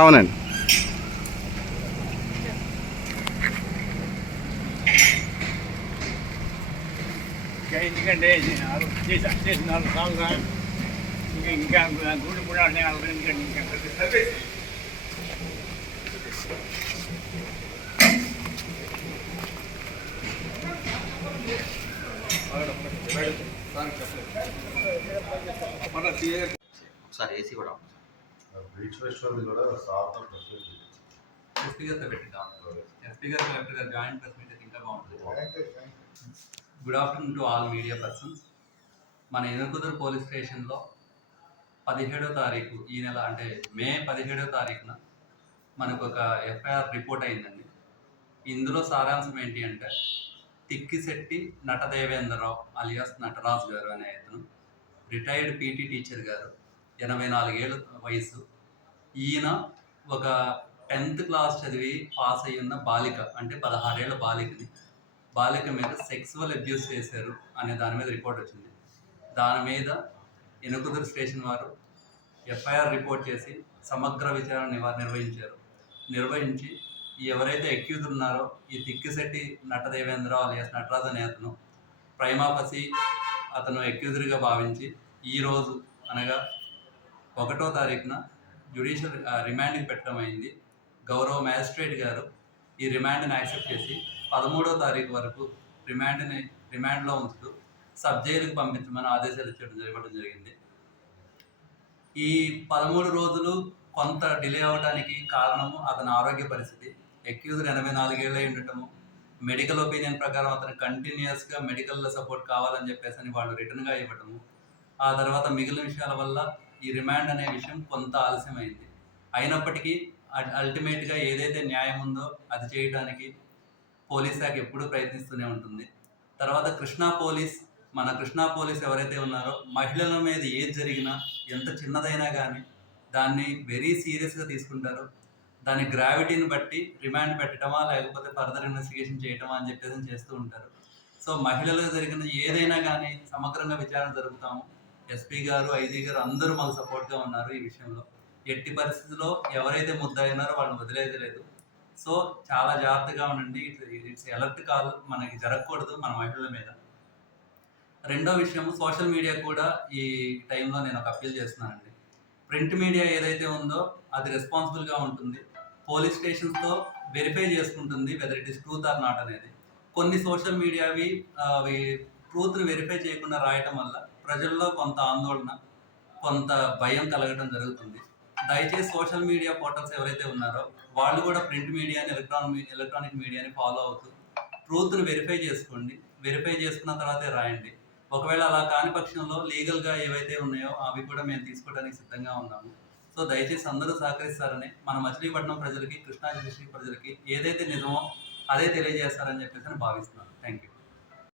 అవునండి. ఎందుకంటే చేసిన 4 సార్లుగా ఇంకా గుడి కూడా ఎందుకంటే ఇంకా ఒకసారి ఏసీ కూడా బీచ్ ఫెస్టివల్ కూడా సార్ ఎస్పీ గారితో పెట్టిద్దాం. ఎస్పీ గారు కలెక్టర్ గారు జాయింట్ ప్రెస్ మీట్ అయితే ఇంకా బాగుంటుంది. Good afternoon to all media persons. మన ఎనుకుదురు పోలీస్ స్టేషన్లో 17వ తారీఖు ఈ నెల అంటే మే 17వ తారీఖున మనకు ఒక ఎఫ్ఐఆర్ రిపోర్ట్ అయిందండి. ఇందులో సారాంశం ఏంటి అంటే తిక్కిశెట్టి నటదేవేంద్రరావు అలియాస్ నటరాజు గారు అనే అతను రిటైర్డ్ పీటీ టీచర్ గారు, 84 ఏళ్ళ వయసు. ఈయన ఒక 10th క్లాస్ చదివి పాస్ అయ్యి ఉన్న బాలిక అంటే 16 ఏళ్ళ బాలిక మీద సెక్సువల్ అబ్యూస్ చేశారు అనే దాని మీద రిపోర్ట్ వచ్చింది. దాని మీద ఎనుకుదురు స్టేషన్ వారు ఎఫ్ఐఆర్ రిపోర్ట్ చేసి సమగ్ర విచారణ నిర్వహించి ఎవరైతే అక్యూజ్ ఉన్నారో ఈ తిక్కిశెట్టి నటదేవేంద్రరావు అలియాస్ నటరాజు అనే అతను ప్రైమాఫసి అతను అక్యూజర్గా భావించి ఈరోజు అనగా 1వ తారీఖున జ్యుడిషియల్ రిమాండ్కి పెట్టడం అయింది. గౌరవ మ్యాజిస్ట్రేట్ గారు ఈ రిమాండ్ని యాక్సెప్ట్ చేసి 13వ తారీఖు వరకు రిమాండ్లో ఉంచుతూ సబ్ జైలుకి పంపించమని ఆదేశాలు ఇవ్వడం జరిగింది. ఈ 13 రోజులు కొంత డిలే అవ్వడానికి కారణము అతని ఆరోగ్య పరిస్థితి. అక్యూజర్ 84 ఏళ్ళై ఉండటము, మెడికల్ ఒపీనియన్ ప్రకారం అతను కంటిన్యూస్గా మెడికల్ సపోర్ట్ కావాలని చెప్పేసి వాళ్ళు రిటర్న్గా ఇవ్వటము, ఆ తర్వాత మిగిలిన విషయాల వల్ల ఈ రిమాండ్ అనే విషయం కొంత ఆలస్యమైంది. అయినప్పటికీ అల్టిమేట్గా ఏదైతే న్యాయం ఉందో అది చేయడానికి పోలీస్ శాఖ ఎప్పుడూ ప్రయత్నిస్తూనే ఉంటుంది. తర్వాత మన కృష్ణా పోలీస్ ఎవరైతే ఉన్నారో మహిళల మీద ఏది జరిగినా ఎంత చిన్నదైనా కానీ దాన్ని వెరీ సీరియస్గా తీసుకుంటారు. దాని గ్రావిటీని బట్టి రిమాండ్ పెట్టడమా లేకపోతే ఫర్దర్ ఇన్వెస్టిగేషన్ చేయటమా అని చెప్పేసి చేస్తూ ఉంటారు. సో మహిళలకు జరిగిన ఏదైనా కానీ సమగ్రంగా విచారణ జరుపుతాము. ఎస్పీ గారు, ఐజీ గారు అందరూ మాకు సపోర్ట్గా ఉన్నారు. ఈ విషయంలో ఎట్టి పరిస్థితుల్లో ఎవరైతే ముద్దాయినారో వాళ్ళని వదిలేది లేదు. సో చాలా జాగ్రత్తగా ఉండండి. ఇట్స్ అలర్ట్ కాల్, మనకి జరగకూడదు మన మహిళల మీద. రెండో విషయం, సోషల్ మీడియా కూడా ఈ టైంలో నేను ఒక అప్పీల్ చేస్తున్నానండి. ప్రింట్ మీడియా ఏదైతే ఉందో అది రెస్పాన్సిబుల్గా ఉంటుంది, పోలీస్ స్టేషన్స్తో వెరిఫై చేసుకుంటుంది whether it is truth or not అనేది. కొన్ని సోషల్ మీడియావి అవి ట్రూత్ని వెరిఫై చేయకుండా రాయటం వల్ల ప్రజల్లో కొంత ఆందోళన, కొంత భయం కలగడం జరుగుతుంది. దయచేసి సోషల్ మీడియా పోర్టల్స్ ఎవరైతే ఉన్నారో వాళ్ళు కూడా ప్రింట్ మీడియాని, ఎలక్ట్రానిక్ మీడియాని ఫాలో అవుతూ ట్రూత్ని వెరిఫై చేసుకోండి. వెరిఫై చేసుకున్న తర్వాతే రాయండి. ఒకవేళ అలా కాని పక్షంలో లీగల్గా ఏవైతే ఉన్నాయో అవి కూడా మేము తీసుకోవడానికి సిద్ధంగా ఉన్నాము. సో దయచేసి అందరూ సహకరిస్తారని, మన మచిలీపట్నం ప్రజలకి, కృష్ణా డిస్ట్రిక్ట్ ప్రజలకి ఏదైతే నిజమో అదే తెలియజేస్తారని చెప్పేసి భావిస్తున్నాను. Thank you.